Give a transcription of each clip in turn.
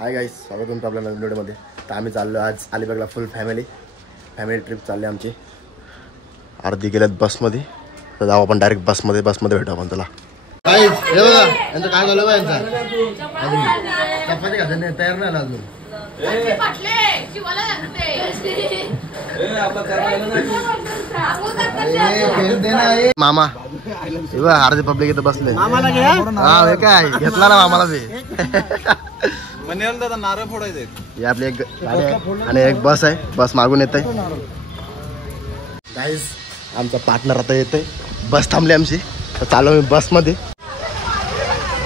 Hi guys, स्वागत तुमचं आपल्या नवीन व्हिडिओमध्ये. तर आम्ही चाललो आज अलिबागला फुल फॅमिली ट्रिप चालली आमची. अर्धी गेल्यात बसमध्ये, तर जाऊ आपण डायरेक्ट बसमध्ये भेटू आपण. चला गाईस, हे बघा यांचं काय झालं बा, यांचा चपाती खायला नाही तयार नाही अजून. मामा हे बघा अर्धे पब्लिक इथं बसले. हा हे काय घेतला ना मामाला बी. नारळ फोडायचे. ही आपली एक गाडी आहे आणि एक बस आहे. बस मागून येत आहे. गाईज आमचा पार्टनर आता येतोय. बस थांबली आमची, तर चाललो मी बसमध्ये.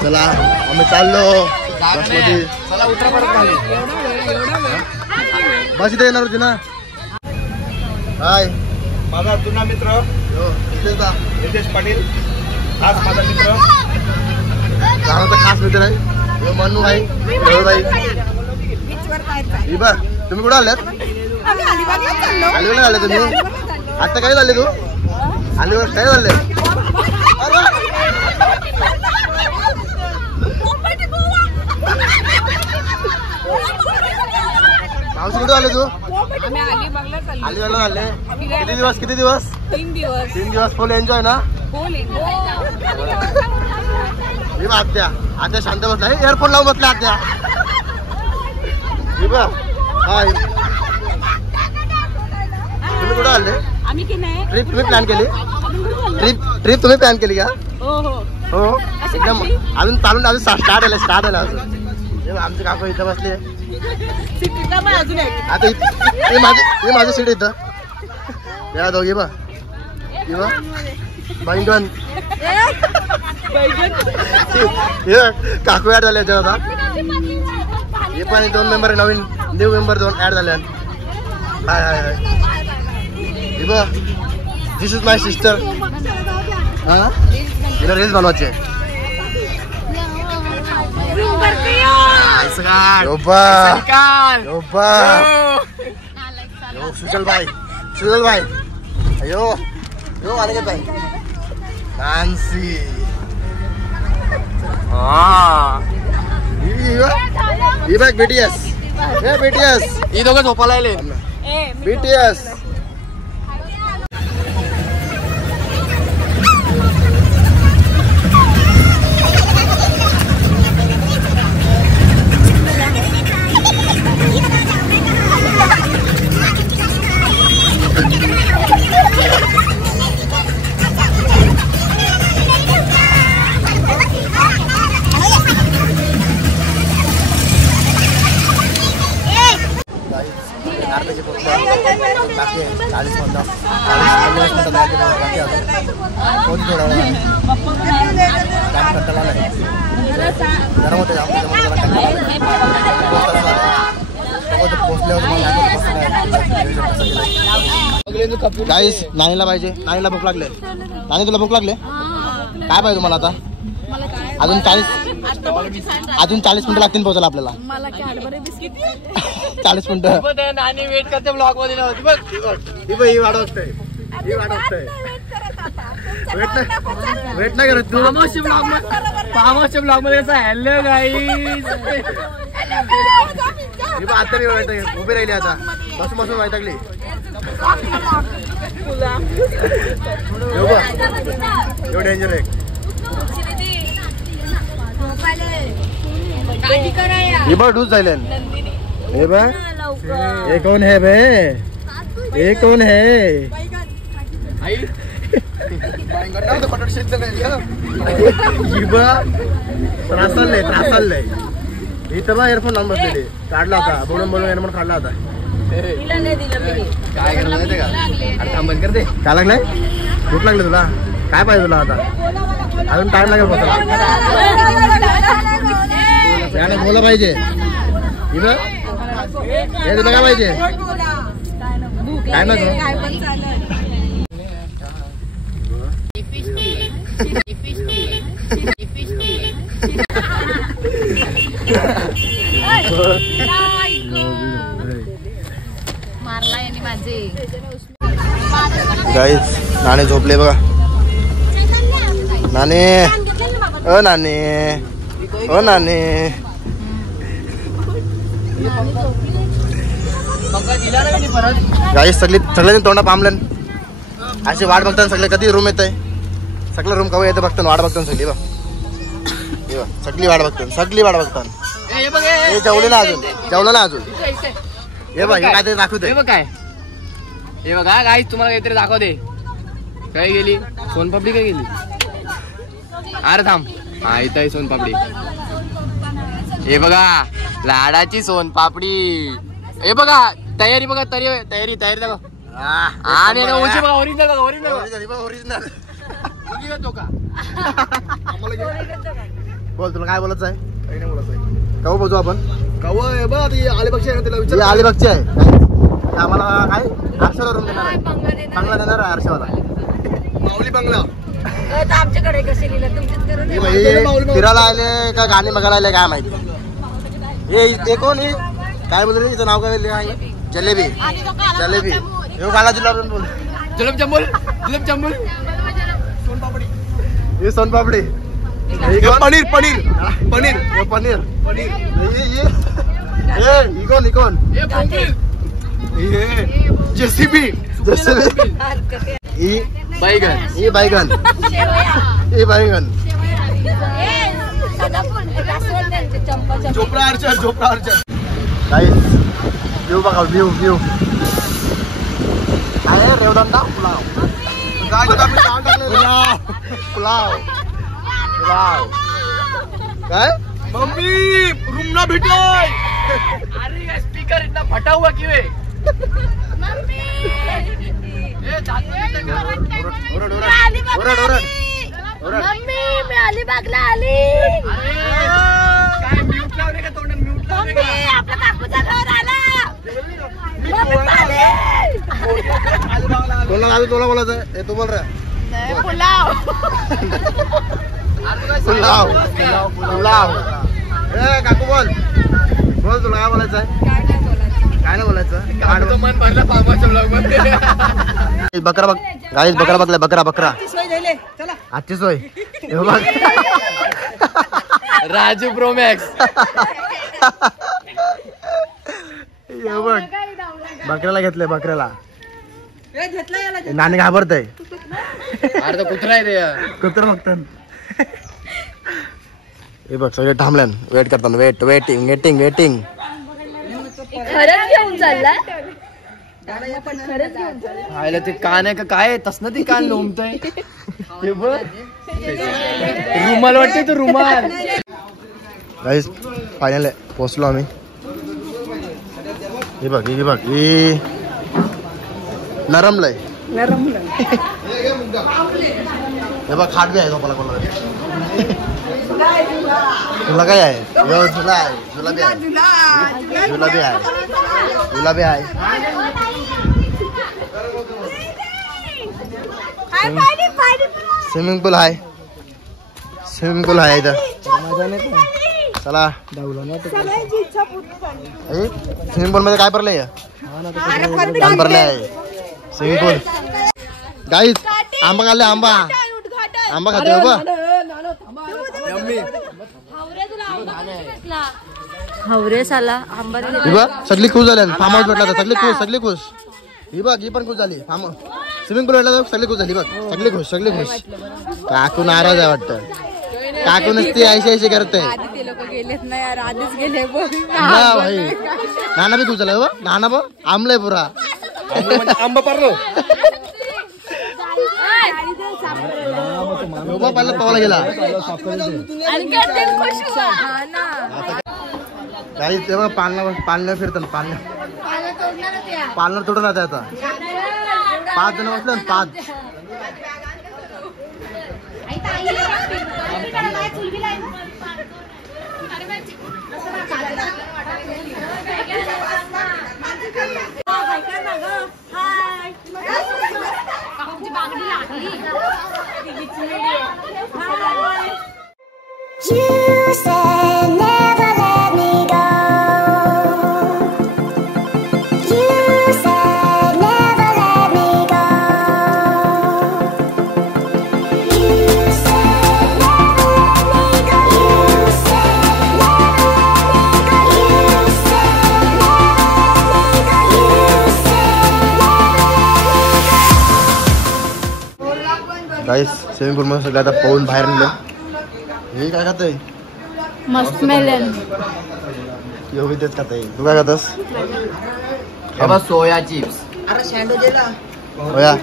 चला आम्ही चाललो बसमध्ये. बस इथे येणार होती ना. हाय, माझा जुना मित्र नितेश पाटील, खास माझा मित्र, खास मित्र आहे मनू भाई. भाई तुम्ही कुठे आल्यात? अलिबागला आले तुम्ही? आता काय झाले तू? अलिबाग काय झाले? मावशी कुठे आले तू? अलिबागला आले. किती दिवस? 3 दिवस फुल एन्जॉय ना. आत्या आत्या शांत बसला, एअरफोन लावून बसला आत्या. हाय, तुम्ही कुठे आले? ट्रिप तुम्ही प्लॅन केली? ट्रिप तुम्ही प्लॅन केली का? हो एकदम. अजून स्टार्ट आला अजून. आमचे काकू इथं बसले. आता हे माझी सीट इथं. या दोघी बा बैंगन काकू ऍड झाले याच्यात. आता हे पण 2 मेंबर नवीन न्यू मेंबर 2 ऍड झाले. हाय हाय हाय, हे बघ दिस इज माय सिस्टर. हा तिला रील्स बनवायचे. सुजल भाई अयो आले भाई. नान्सी ही बघ बीटीएस. हे बीटीएस ही दोघं झोपायला आले. बीटीएस गाईस नानीला पाहिजे. नानीला भूक लागले. नानी तुला भूक लागले? काय पाहिजे तुम्हाला आता? अजून 40 मिनिटं लागतील पोहोचायला आपल्याला. 40 मिनिटं. नानी वेट करते ब्लॉग मध्ये नव्हती बघ. ही वाढवतोय. वेट नाही करत तू. पामाच्या ब्लॉग मध्ये कसा हॅलो गाईस. आता उभी राहिली. आता बसून वैतागली. एवढं डेंजर आहे. हे बघ डूस जायला. हे बघ हे कोण है बे? हे कोण है? त्रास चाललंय. इथं बा एअरफोन लावून बसलेली. काढला होता बोलून एअरफोन काढला होता. काय करायला माहिती का? अरे थांब बंद कर दे. काय लागलंय? भूक लागली तुला? काय पाहिजे तुला आता? अजून टाइम लागेल पोहोचायला. बोला पाहिजे. हे तुला काय पाहिजे? काय ना गाईज नाणे झोपले बघा. नाणे ओ नाणे ओ नाणे गाईस सगळ्यांनी तोंडा पामल्यान अशी वाट बघताना सगळे कधी रूम येत आहे सगळं रूम कवा येतं बघताना वाट बघताना सगळी बघ सगळी वाट बघताना हे जेवले ना अजून जेवलं ना अजून हे बघ काय तरी दाखवते काय हे बघा गाईस तुम्हाला काहीतरी दाखवते काय गेली सोनपापडी काय गेली अरे थांब हा इथं आहे सोनपापडी हे बघा लाडाची सोनपापडी हे बघा तयारी बघा तयारी दाखव आणि बघा ओरिजिनल बोल तुला काय बोलायचं आहे काही नाही बोलायचं आहे. कवा बघू आपण कवा आहे बा ती अलिबागची आहे ना तिला विचार. अलिबागची आहे आम्हाला काय आरशाला रूम देणार आहे बंगला देणार आहे आरशावाला माऊली बंगला. आमच्याकडे कसे लिहिलं तुमच्याच करून हे फिरायला आले का गाणी बघायला आले काय माहिती हे कोण हे काय बोलले हिचं नाव काय जलेबी हे गाला जुलाब बोल गुलाबजामुन हे सोनपापडी पनीर पनीर पनीर हे पनीर पनीर इकोन जेसीबी बैगन ही बैगन झोपडा अर्चन गाईस व्ह्यू बघा व्ह्यू आहे रेवदंडा पुलाव काय मम्मी रूम ना भेटाय. अरे स्पीकर इतना फटा हुआ क्यों है मम्मी मी अलिबागला आली काय म्यूट लावले का तोंडात म्यूट लावले मम्मी आपल्या काकूचा घर आला मम्मी आली. तुला बोलायचं हे तू बोल रे पुलाव पुलाव ए काकू बोल तुला काय बोलायचं आहे काय नाही बोलायचं मन भरलं पापाच्या ब्लॉग मध्ये बकरा बघ गाईस बकरा बघलाय बकरा आजची सोय हे बघ राजू प्रो मॅक्स हे बघ बकऱ्याला घेतलंय बकऱ्याला नानी घाबरतय अरे तो कुत्रा आहे ते कुत्र बघत हे बघ सगळे थांबल्यान वेट करताना वेटिंग खरंच घेऊन चालला खायला ते कान आहे का काय तसं ते कान लोंबतय हे बघ रुमाल वाटते तो रुमाल गाईस फायनल पोहोचलो आम्ही हे बघ ही नरमलंय हे बघ खाट बी आहे झोपाला कोणाला तुला काय आहे जुलाबी आहे स्विमिंग पूल आहे इथं चला स्विमिंग पूल मध्ये काय भरलंय काम भरलंय स्विमिंग पूल गाईस आंबा खाल्ले आंबा खाते बाबा हवरे साला आंबा सगळी खुश झाली फार्म हाऊस भेटला सगळी खुश ही बघ ही पण खुश झाली फार्म स्विमिंग पूल भेटला सगळी खुश झाली बघ सगळी खुश काकू नाराज आहे वाटतं काकू नसती ऐशी करते भाई नाना बी खुश झालाय हो नाना बघ आमलाय पुरा आंबा पारलो पहिला पावाला गेला काही तेव्हा पालण्या फिरतात पालणार तोडून राहते आता 5 जण बसले 5 You said never let me go. You said never let me go. You said never let me go. You said never let me go. You said swimming pool मध्ये सगळं आता पाहून बाहेर निघलं. हे काय खात आहे? मस्त मेलन. योगी तेच खात आहे. तू काय खातस? Soya chips. होया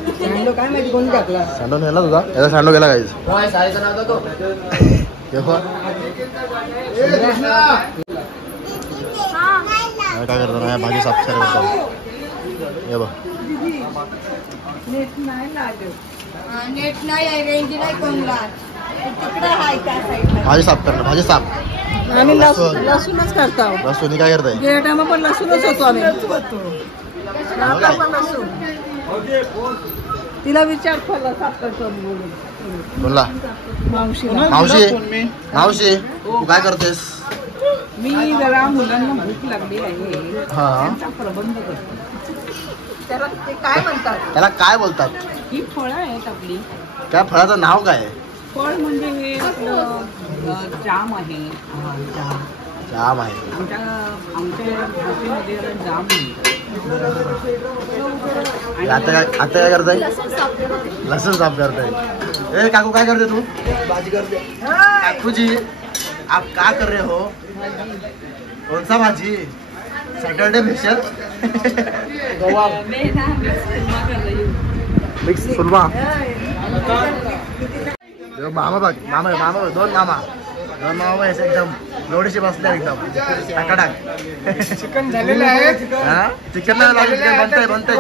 सँडो नेला तुझा? याचा सँडो गेला काहीच. साडेचा नव्हता तो. काय करतो ना भाजी साफ करतो. हे बघ नेट नाही आहे, रेंज नाही कोणला. तिकडे आहे त्या साईडला. भाजी साफ करणं. भाजी साफ. आम्ही लसूणच करतो. लसूण काय करताय? गेल्या टायमा पण लसूणच होतो आम्ही. आता पण लसूण. तिला विचार फळ साफ करतो बोलून. बोला मावशी मावशी तू काय करतेस? मी जरा मुलांना भूक लागली आहे हा. त्यांचा प्रबंध करतो. त्याला ते काय म्हणतात? त्याला काय बोलतात? ही फळं आहेत आपली. त्या फळाचं नाव काय आहे? फळ म्हणजे हे आपलं जाम आहे. जाम आहे. आमच्या भाषेमध्ये जाम म्हणतात. आता काय करताय? लसूण साफ करताय. ए काकू काय करते तू? भाजी करते. काकू जी आप क्या कर रहे हो? कौन सा भाजी? Saturday mixer. मिक्स फुलवा. मामा बघ. मामा मामा दोन मामा ऐसे एकदम लोडीशी बसले एकदम टाकाटाक. चिकन झालेलं आहे. चिकन बनतंय चिकन बनतंय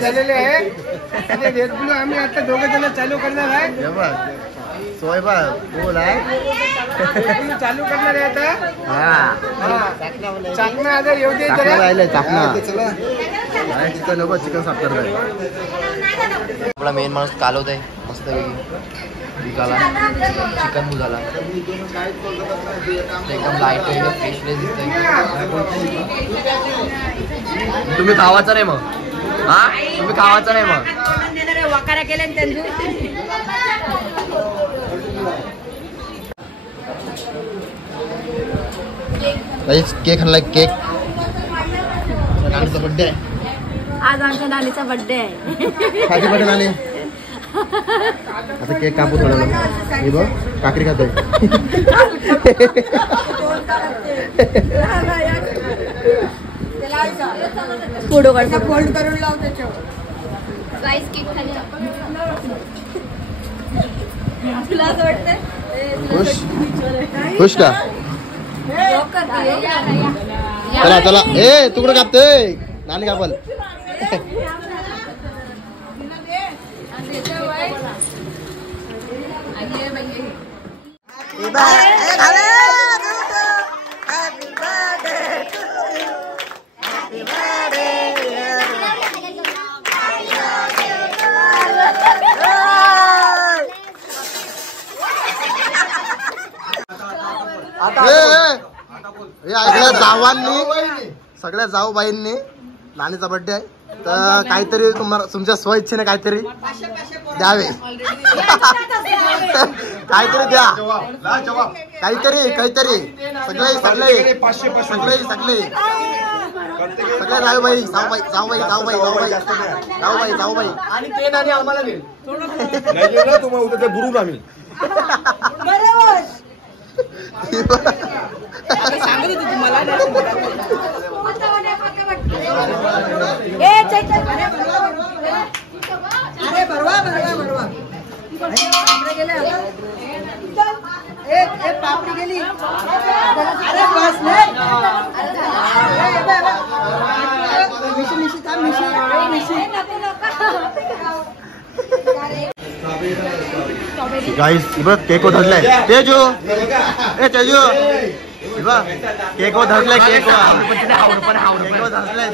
झालेले आहे. आणि रेड ब्लू आम्ही आता दोघे जण चालू करणार आहे. हे बघ सोय बघ बोल आहे. चालू करणार आहे आता. हा चाकणा आता येऊ दे चाकणा जरा. राहिलंय चाकणा. चिकन नको चिकन साफ करताय. आपला मेन माणूस कालवत आहे मस्त झाला. चिकन झाला एकदम लाईट एकदम फ्रेशनेस दिसतंय. तुम्ही खावायचं नाही मग? हा तुम्ही खावायचं नाही मग? वकारा केल्या त्यांनी. केक आणलाय. केक नानीचा बर्थडे आहे. आज आमच्या नानीचा बर्थडे आहे. हॅपी बर्थडे नानी. आता केक कापू थोडा. हे बघ काकडी खातोय. फोटो काढतो. फोल्ड करून लाव त्याच्यावर. स्लाइस केक खाली. तुला असं वाटतंय? खुश खुश का? चला चला. ए तुकडं कापतोय नानी कापल. सगळ्या जाऊबाईंनी नानीचा बर्थडे आहे तर काहीतरी तुम्हाला तुमच्या स्वइच्छेने काहीतरी द्यावे. काहीतरी द्या. काहीतरी सगळे जाऊबाई आणि ते नाणी आम्हाला दे. तुम्हाला उद्या ते बुरून आम्ही सांगत होते तुम्हाला. अरे बरवा एक पापडी गेली. अरे बस मिशी थांब. मिशी गाइस इबा केक को धरलाय. तेजू ए तेजू इबा केक को धरलाय. केक को धरलाय.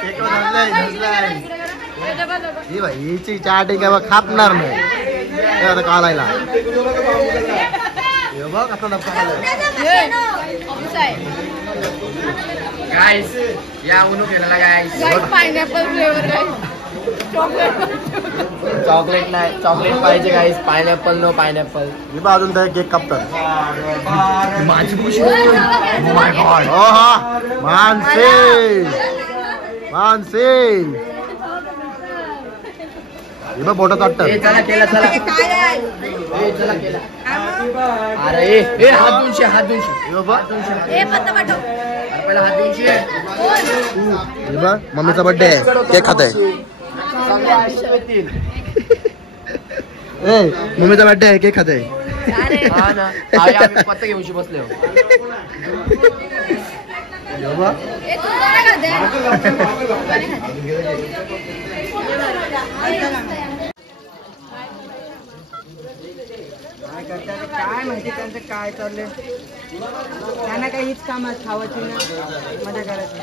केक को धरलाय. ही बाई हिची चाट काय बा खापणार नाही. आता काढायला हे बघ आता डब्बा गाईस या उन्हू केलेला गाईस. पायनॅपल फ्लेवर आहे. चॉकलेट नाही. चॉकलेट पाहिजे गाईस. Pineapple no pineapple. ही बा अजून केक कापतात. माझी खुशी. माय गॉड. हो हा मानसी हे बघ बोटात वाटतं. चला केला चला. काय आहे चला केला. अरे ए हात 200 हात 200. हे पत्ता पाठव. पहिला हात 200. हे बघ मम्मीचा बर्थडे आहे केक खात आहे. मम्मीचा बर्थडे आहे केक खात आहे. हा ना आम्ही पत्ता घेऊनशी बसले. हे तू काय खाते? काय माहिती त्यांचं काय चाललंय. त्यांना काही हीच काम आहे खावायची ना मजा करायची.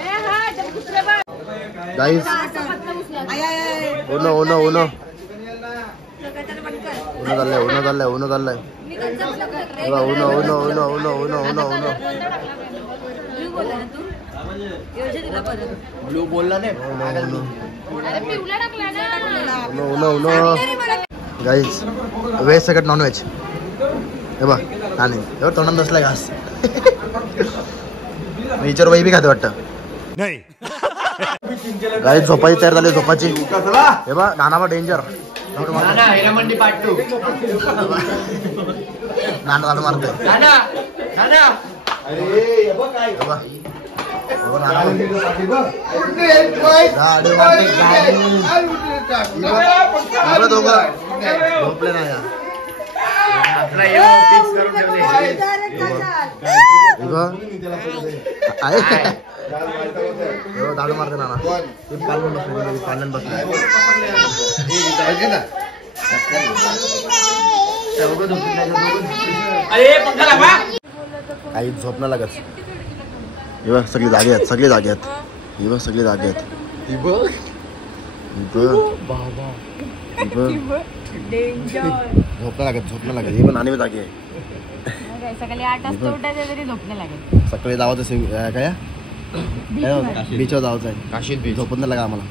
गाईस ऊन चाललंय ऊन चाललंय ऊन चाललंय. ब्लू बोलला नाही. ऊन गाईस व्हेज सगळं नॉन व्हेज. हे बघ आणि एवढं तोंडात बसलाय घास. विचार बाई बी खाते वाटतं. गाईस झोपाची तयार झाली झोपाची. हे बघ नाना डेंजर. नाना हिरामंडी पार्ट 2. नाना मारतोय. नाना नाना झोपले नाही आपला येऊन फिक्स करून ठेवले. दाडू मारते नाना. पालन बसले. काही झोप नाही लागत. हे बघ सगळी जागे आहेत सगळी जागे आहेत. हे बघ सगळी जागे आहेत. झोप नाही लागत. हे पण नानी जागे आहे. सकाळी 8 वाजता उठायचं तरी झोप नाही लागत. सकाळी जावं काय बीचवर जायचं आहे. काशीत बीच. झोपत नाही लागा आम्हाला.